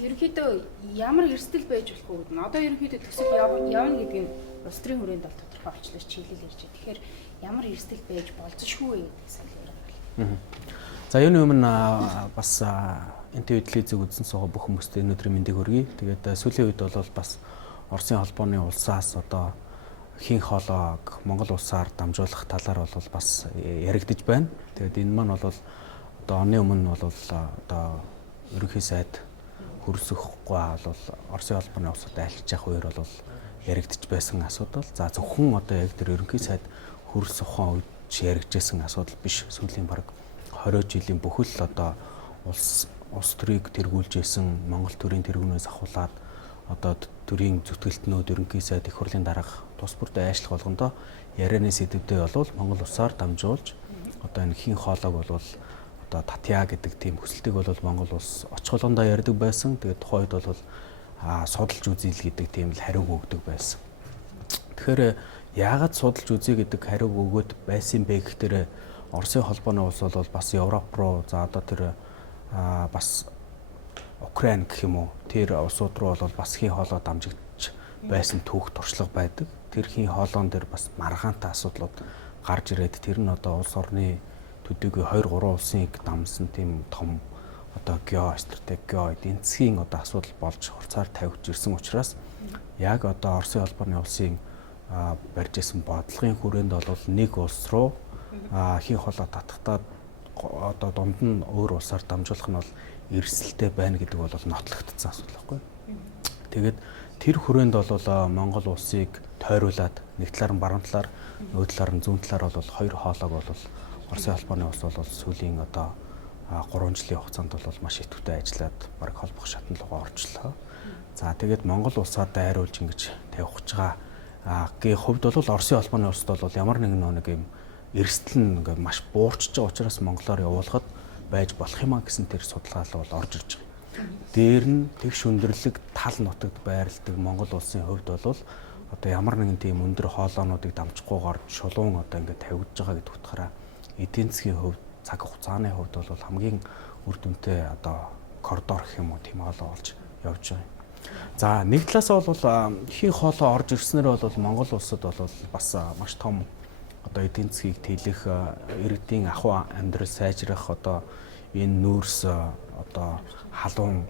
Ерөнхийдөө ямар эрсдэл байж болох вэ? Одоо ерөнхийдөө төсөв явна гэдэг нь улс төрийн хүрээнд бол тодорхой болчихлоо чиглэл ярьж байна. Тэгэхээр ямар эрсдэл байж болзошгүй вэ гэдгийг санал яриа. За энэ өмнө бас энэ телевизийг үзсэн суугаа бүх хүмүүстээ өнөөдрийн мэндийг хүргэе. Тэгээд сүүлийн үед бол бас Оросын холбооны улсаас одоо хийн хоолойг Монгол улсаар дамжуулах талаар бол бас яригдж байна. Тэгээд энэ маань бол одоо оны өмнө бол одоо ерөнхий сайд хөрсөхгүй бол Оросын холбооны улсад айлчж явах үеэр бол яригдж байсан асуудал. За зөвхөн одоо яг тэр ерөнхий сайд хөрс ухаан үед яригджсэн асуудал биш. Сүүлийн бараг 20 жилийн бүхэл одоо улс төрийг тэргүүлжсэн Монгол төрийн тэргүүнээс ахуулаад одоо төрийн зүтгэлтнүүд ерөнхий сайд их хурлын дарга тус бүртээ айшлах болгондоо ярианы сэдвүүдээ бол Монгол улсаар дамжуулж одоо энэ хийн хоолойг бол одоо татъя гэдэг тийм хүсэлтийг бол Монгол улс очих болгондоо ярьдаг байсан. Тэгээд тухайн үед бол судалж үзье л гэдэг тийм л хариуг өгдөг байсан. Тэгэхээр яагаад судалж үзье гэдэг хариуг өгөөд байсан бэ гэхээр Оросын холбооны улс бол бас Европ руу за одоо тэр бас Украин гэх юм уу тэр улсууд руу бол бас хийн хоолой дамжигдж байсан түүх туршлага байдаг. Тэр хийн хоолойн дээр бас маргаантай асуудлууд гарч ирээд тэр нь одоо улс орны төдийгүй 2 3 улсыг дамсан тийм том одоо геостратеги эдийн засгийн одоо асуудал болж хурцаар тавьж ирсэн учраас яг одоо Оросын холбооны улсын барьж исэн бодлогын хүрээнд бол нэг улс руу хийн хоолой татахтаа одоо дунд нь өөр улсаар дамжуулах нь бол эрсдэлтэй байна гэдэг бол нотлогдсон асуудал байхгүй. Тэгээд тэр хүрээнд бол Монгол улсыг тойруулаад нэг талаар нь баруун талаар нөгөө талаар нь зүүн талаар бол хоёр хоолойг бол Оросын холбооны улс бол сүүлийн одоо 3 жилийн хугацаанд бол маш идэвхтэй ажиллаад бараг холбох шатнд руу орчлоо. За тэгээд Монгол улсаа дайруулж ингэж тавих гэж байгаа гээ хувьд бол Оросын холбооны улсд бол ямар нэг юм эрсдэл нь ингээ маш буурчж байгаа учраас монголоор явуулахад байж болох юм а гэсэн тэр судалгаа бол орж ирж байгаа. Дээр нь тэгш өндөрлөг тал нутагт байрладаг Монгол улсын хувьд бол одоо ямар нэгэн тийм өндөр хоолойнуудыг дамжихгүйгээр шулуун одоо ингээ тавьж байгаа гэдэг утгаараа эдийн засгийн хувьд цаг хугацааны хувьд бол хамгийн үр дүнтэй одоо коридор гэх юм уу тийм хоолой болж явж байгаа. За нэг талаас бол хийн хоолой орж ирснээр бол Монгол улсад бол бас маш том одоо эдийн засгийг тэлэх иргэдийн ахуй амьдрал сайжрах одоо энэ нүүрс одоо халуун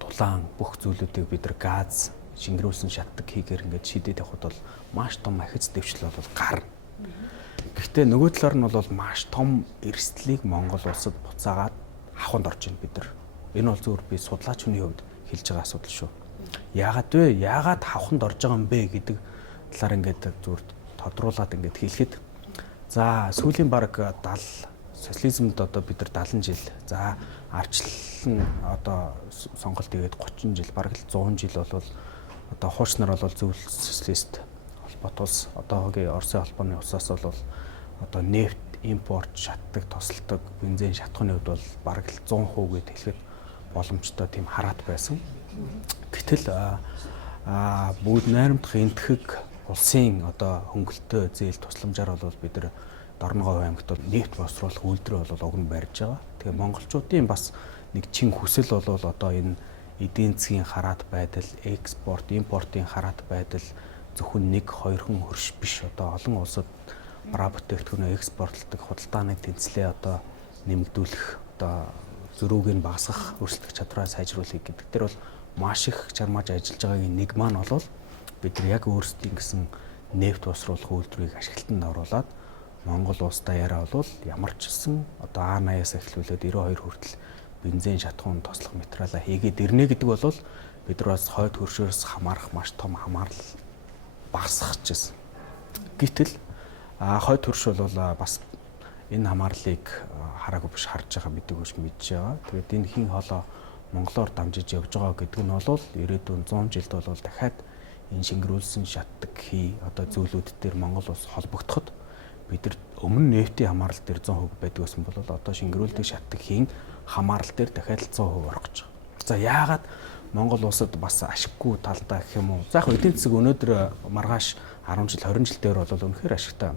дулаан бүх зүйлүүдийг бид нар газ шингэрүүлсэн шатдаг хийгээр ингээд шийдээд явхад бол маш том ахиц дэвшил бол гарна. Гэхдээ нөгөө талаар нь бол маш том эрсдлийг Монгол улсад буцаагаад авахд орж ийн бид нар. Энэ бол зөвхөн би судлаач хүний хувьд хэлж байгаа асуудал шүү. Яагаад вэ? Яагаад авахд орж байгаа юм бэ гэдэг талаар ингээд зөвхөн тодруулаад ингээд хэлэхэд за сүүлийн бараг 70 социализмд одоо бид нар 70 жил за арчлан одоо сонголт игээд 30 жил бараг л 100 жил бол одоо хуучнаар бол зөвлөл социалист холбоот улс одоогийн Оросын холбооны улсаас бол одоо нефт импорт шатдаг тусалдаг бензин шатхууны хувьд бол бараг л 100% гээд хэлэхэд боломжтой тийм хараат байсан. Гэтэл бүгд найрамдах энтхэг улсын одоо хөнгөлөлтөө зээл тусламжаар бол бид нар Дорноговь аймагт бол нефт боловсруулах үйлдвэр бол уг нь барьж байгаа. Тэгээ монголчуудын бас нэг чин хүсэл бол одоо энэ эдийн засгийн хараат байдал, экспорт, импортын хараат байдал зөвхөн 1-2 хүн хөрш биш одоо олон улсад бара бүтээгдэхүүнээ экспортлдог худалдааны тэнцлээ одоо нэмэгдүүлэх одоо зөрүүг нь багасгах, өрсөлдөх чадвараа сайжруулах гэдэг дээр бол маш их чармааж ажиллаж байгаагийн нэг маань бол бид нар яг өөрсдийн гэсэн нефт боловсруулах үйлдвэрийг ашиглалтанд оруулаад Монгол улстай яриа бол ямар ч гэсэн одоо А80-аас эхлүүлээд 92 хүртэл бензин шатхуун тослох материалаа хийгээд ирнэ гэдэг бол бид нар бас хойд хөршөөс хамаарах маш том хамаарлал багасгаж байна. Гэтэл хойд хөрш бол бас энэ хамаарлыг хараагүй биш харж байгаа мэддэг гэж мэдж байгаа. Тэгээд энэ хийн хоолой монголоор дамжиж явж байгаа гэдэг нь бол ирээдүйн 100 жилд бол дахиад энэ шингэрүүлсэн шатдаг хий одоо зүйлүүд дээр Монгол улс холбогдоход бид нар өмнө нефтийн хамаарал дээр 100% байдаг гэсэн бол одоо шингэрүүлдэг шатдаг хийн хамаарал дээр дахиад 100% орох гэж байгаа. За яагаад Монгол улсад бас ашиггүй талдаа гэх юм уу? За яг эдийн засаг өнөөдөр маргааш 10 жил 20 жил дээр бол үнэхээр ашигтай.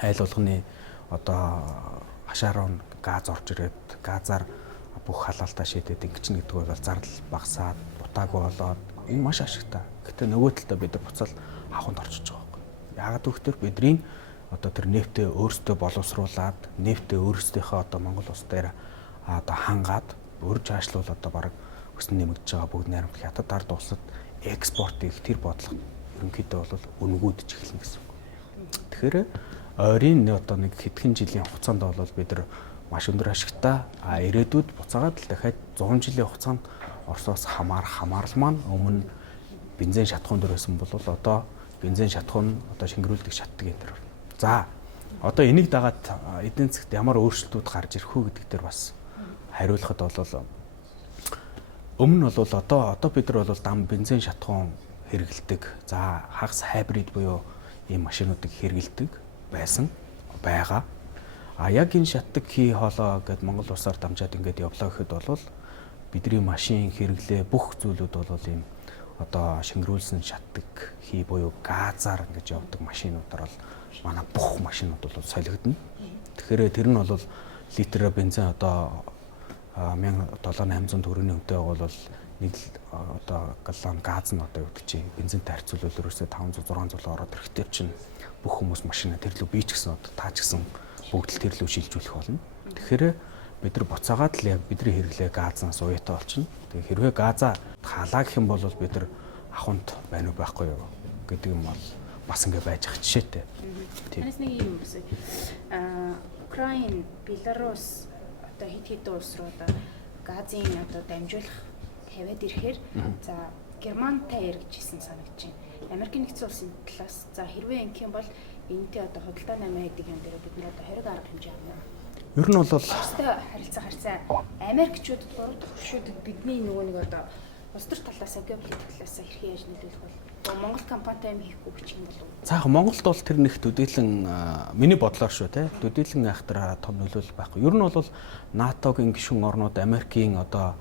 Айл болгоны одоо хашаараа газ орж ирээд газаар бүх халаалтаа шийдээд ингэчин гэдэг бол зардал багасаад бутаагүй болоод энэ маш ашигтай. Гэтэ нөгөө талдаа бид нар буцаал хавханд орчиж байгаа байхгүй. Яагаад гэвэл бидний одоо тэр нефтээ өөрсдөө боловсруулад нефтээ өөрсдийнхөө одоо Монгол улс дээр одоо хангаад өрж хаашлуул одоо баг өснө нэмэгдэж байгаа бүгд найрамд хятад ард улсад экспорт их тэр бодлого ерөнхийдөө бол өнгүүдж эхэлнэ гэсэн үг. Тэгэхээр ойрын одоо нэг хэдхэн жилийн хугацаанд бол бид нар маш өндөр ашигтай ирээдүйд буцаагаад л дахиад 100 жилийн хугацаанд Оросоос хамаарал маань өмнө бензин шатхуун дээр байсан бол одоо бензин шатхуун одоо шингэрүүлдэг шатдаг энэ төр. За одоо энийг дагаад эдийн засгт ямар өөрчлөлтүүд гарч ирэх үү гэдэг дээр бас хариулахад бол өмнө бол одоо бид нар бол дам бензин шатхуун хэрэгэлдэг. За хагас хайбрид буюу ийм машинуудыг хэрэгэлдэг байсан байгаа. А яг энэ шатдаг хий хоолой гэд Монгол улсаар дамжаад ингээд явлаа гэхэд бол бидний машин хэрэглээ бүх зүйлүүд бол ийм одоо шингэрүүлсэн шатдаг хий буюу газаар ингэж явдаг машинуудаар бол манай бүх машинууд бол солигдно. Тэгэхээр тэр нь бол литр бензин одоо 1700-800 төгрөгийн үнэтэй бол нэг одоо галлон газ нь одоо юу гэдэг чинь бензинтэй харьцуулбал ерөөсөө 500-600 ороод ирэхдээ чинь бүх хүмүүс машина тэр лөө би ч гэсэн одоо таа ч гэсэн бүгд л тэр лөө шилжүүлэх болно. Тэгэхээр бид нар буцаагаад л яг бидний хэрэглээ газнаас уяатай болчихно. Тэгээ хэрвээ газаа халаа гэх юм бол бид нар ахуйд байна уу байхгүй юу гэдэг юм бол бас ингэ байж ах жишээтэй. Танаас нэг юм үсэ. Украин, Беларусь одоо хэд улс руу одоо газын одоо дамжуулах тавиад ирэхээр за Германтай яригдчихсэн санагдаж байна. Америкийн нэгдсэн улсын талаас за хэрвээ ингэх юм бол энэтэй одоо худалдаа намаа гэдэг юм дээр бид нэр одоо 20 арга хэмжээ авна. Ер нь бол Оростой харилцаа Америкчуудад гурав дахь хөшүүдэд бидний нөгөө нэг одоо улс төр талаасаа геополитик талаасаа хэрхэн яаж нөлөөлөх бол Монгол компанитай юм хийхгүй гэж юм болов уу? цаахан Монголд бол тэр нэг төдийлөн миний бодлоор шүү те төдийлөн айхтар том нөлөөлөл байхгүй. Ер нь бол НАТОгийн гишүүн орнууд Америкийн одоо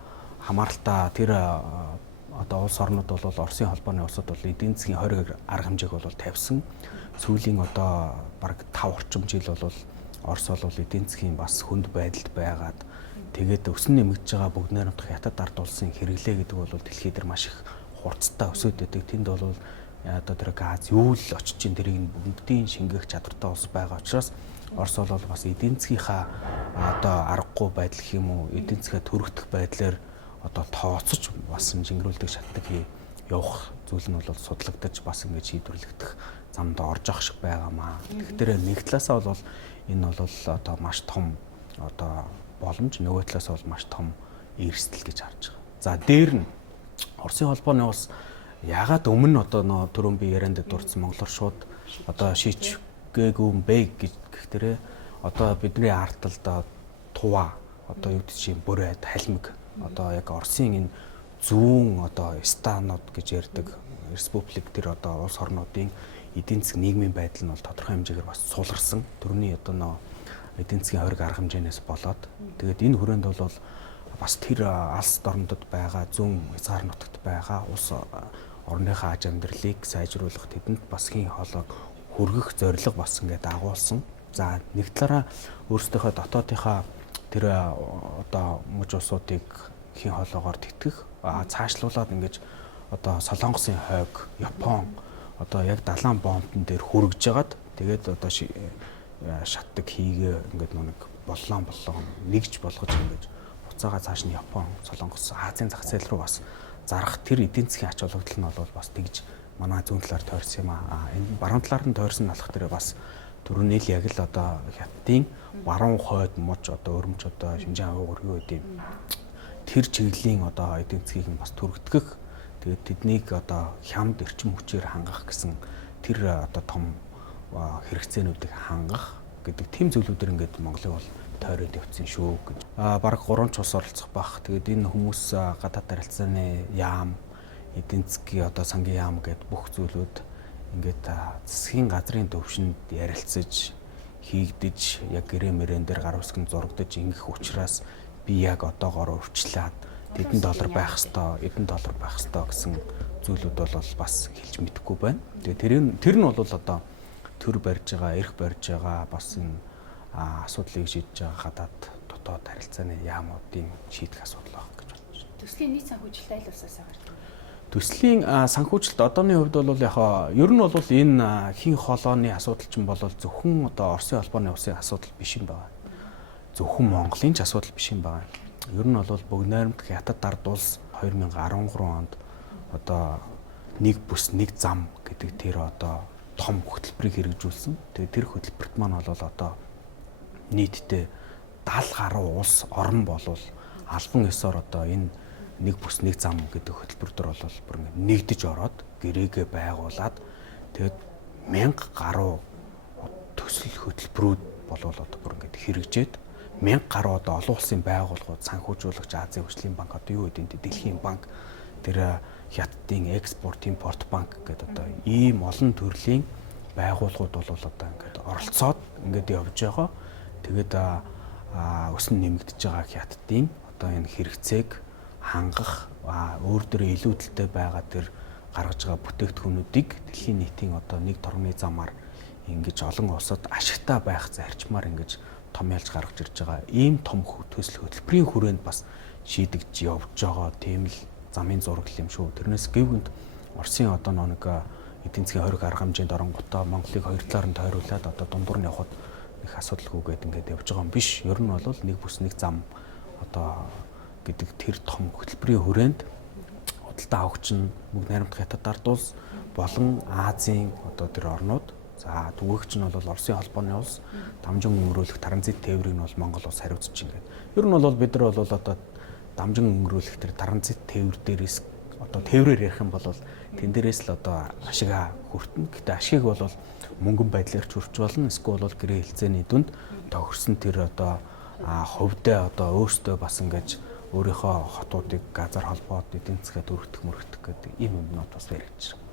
хамааралтай тэр одоо улс орнууд бол Оросын холбооны улсууд бол эдийн засгийн 20 арга хэмжээг бол тавьсан. Сүүлийн одоо бараг 5 орчим жил бол Орос бол эдийн засгийн бас хүнд байдалд байгаад тэгээд өснө нэмэгдэж байгаа бүгд найрамдах хятад ард улсын хэрэглээ гэдэг бол дэлхийд дээр маш их хурцтай өсөд байдаг. Тэнд бол одоо тэр газ юу л очиж ин тэрийг бүгдийн шингээх чадвартай улс байгаа учраас Орос бол бас эдийн засгийнхаа одоо аргагүй байдал гэх юм уу эдийн засгаа төрөгдөх байдлаар одоо тооцож бас шингэрүүлдэг шатдаг явах зүйл нь бол судлагдаж бас ингэж шийдвэрлэгдэх замд орж ах шиг байгаамаа. Тэгэхээр нэг талаасаа бол энэ бол одоо маш том одоо боломж, нөгөө талаасаа бол маш том эрсдэл гэж харж байгаа. За дээр нь Оросын холбооны улс ягаад өмнө одоо нөө түрүүн би ярианд дурдсан монголоор шууд одоо шийдгээгүй юм бэ гэхдээ одоо бидний арталд тува одоо юу гэдэг чинь бүрээд халимг одоо яг Оросын энэ зүүн одоо станууд гэж ярьдаг республик тэр одоо улс орнуудын эдийн засгийн нийгмийн байдал нь бол тодорхой хэмжээгээр бас сулгарсан. Төрний одоо нөө эдийн засгийн 20 арга хэмжээнээс болоод тэгээд энэ хүрээнд бол бас тэр алс дорнодод байгаа зүүн хязгаар нутагт байгаа улс орныхаа аж амьдралыг сайжруулах тэдэнд бас хийн хоолойг хүргэх зорилго бас ингээд агуулсан. За нэг талаараа өөрсдийнхөө дотоодынхаа тэр одоо мужи улсуудыг хийн хоолойгоор тэтгэх цаашлуулад ингээд одоо Солонгосын хойг, Япон одоо яг далайн бомбон дээр хүргэж жагаад тэгээд одоо шатдаг хийгээ ингээд нэг боллон нэгж болгож ингээд буцаага цааш нь Япон, Солонгос, Азийн зах зээл рүү бас зарах тэр эдийн засгийн ач холбогдол нь бол бас тэгж манай зүүн талаар тойрсон юм аа. Энэ баруун талаар нь тойрсон алах дээр бас түрүүний л яг л одоо хятадын баруун хойд муж одоо өрөмж одоо Шинжаан уугур юу гэдэг юм. Тэр чиглэлийн одоо эдийн засгийг нь бас түргтгэх тэгээд тэднийг одоо хямд эрчим хүчээр хангах гэсэн тэр одоо том хэрэгцээнүүдийг хангах гэдэг тэм зүйлүүдээр ингээд Монголыг бол тойроод явцсан шүү гэж. Бараг 3 ч ус оролцох бах. Тэгээд энэ хүмүүс гадаад харилцааны яам, эдийн засгийн одоо сангийн яам гэдэг бүх зүйлүүд ингээд засгийн газрын төвшөнд ярилцаж хийгдэж яг гэрээ-мэрэн дээр гар үсгэн зурагдаж ингэх учраас би яг одоогоор урьдчилаад $1 байх хэвээр, $1 байх хэвээр гэсэн зүйлүүд бол бас хэлж мэдэхгүй байна. Тэгээд тэр нь бол одоо төр барьж байгаа, эрх барьж байгаа бас энэ асуудлыг шийдэж байгаа гадаад дотоод харилцааны яамуудын шийдэх асуудал байна гэж бодож байна. Төслийн нийт санхүүжилт аль улсаас гардаг вэ? Төслийн санхүүжилт одооны хувьд бол яг ер нь бол энэ хин хоолойны асуудал чинь бол зөвхөн одоо Оросын холбооны улсын асуудал биш юм байна. Зөвхөн Монголын ч асуудал биш юм байна. Ер нь бол бүгд найрамдах хятад ард улс 2013 онд одоо нэг бүс нэг зам гэдэг тэр одоо том хөтөлбөрийг хэрэгжүүлсэн. Тэгээд тэр хөтөлбөрт маань бол одоо нийтдээ 70 гаруй улс орн болвол албан ёсоор одоо энэ нэг бүс нэг зам гэдэг хөтөлбөр төр бол бүр ингэ нэгдэж ороод гэрээгээ байгуулад тэгээд 1000 гаруй төсөл хөтөлбөрүүд болвол одоо бүр ингэ хэрэгжээд 1000 гаруй одоо олон улсын байгууллагууд санхүүжуулагч Азийн хөгжлийн банк одоо юу гэдэг нь Дэлхийн банк тэр Хятадын экспорт импорт банк гэдэг одоо ийм олон төрлийн байгууллагууд бол одоо ингээд оролцоод ингээд явж байгаа. Тэгээд өснө нэмэгдэж байгаа Хятадын одоо энэ хэрэгцээг хангах өөр дөр илүүдэлтэй байгаа тэр гаргаж байгаа бүтээгдэхүүнүүдийг дэлхийн нийтийн одоо нэг торгоны замаар ингэж олон улсад ашигтай байх зарчмаар ингэж томьёолж гаргаж ирж байгаа ийм том төсөл хөтөлбөрийн хүрээнд бас шийдэгж явж байгаа тийм л замын зураг юм шүү. Тэрнээс гэвгүнд Оросын одоо нэг эдийн засгийн хориг арга хэмжээнд оронгуудаа Монголыг хоёр талаар нь тойруулаад одоо дундуур нь явхад их асуудалгүйгээд ингээд явж байгаа юм биш. Ер нь бол нэг бүс нэг зам одоо гэдэг тэр том хөтөлбөрийн хүрээнд худалдаа авагч нь бүгд найрамдах хятад ард улс болон Азийн одоо тэр орнууд за түгээгч нь бол Оросын холбооны улс дамжин өнгөрүүлэх транзит тээврийг нь бол Монгол улс хариуцж ингээд. Ер нь бол бид нар бол одоо дамжин өнгөрүүлэх тэр транзит тээвэр дээрээс одоо тээврээр ярих юм бол тэн дээрээс л одоо ашигаа хүртэнэ. Гэтэ ашиг бол мөнгөн байдлаар ч хүрч болно. Эсвэл бол гэрээ хэлцээний дүнд тохирсон тэр одоо хувьдаа одоо өөртөө бас ингэж өөрийнхөө хотуудыг газар холбоод эдийн засгаа дөрөвдөх мөрөгдөх гэдэг ийм юмнууд бас яригдж байна.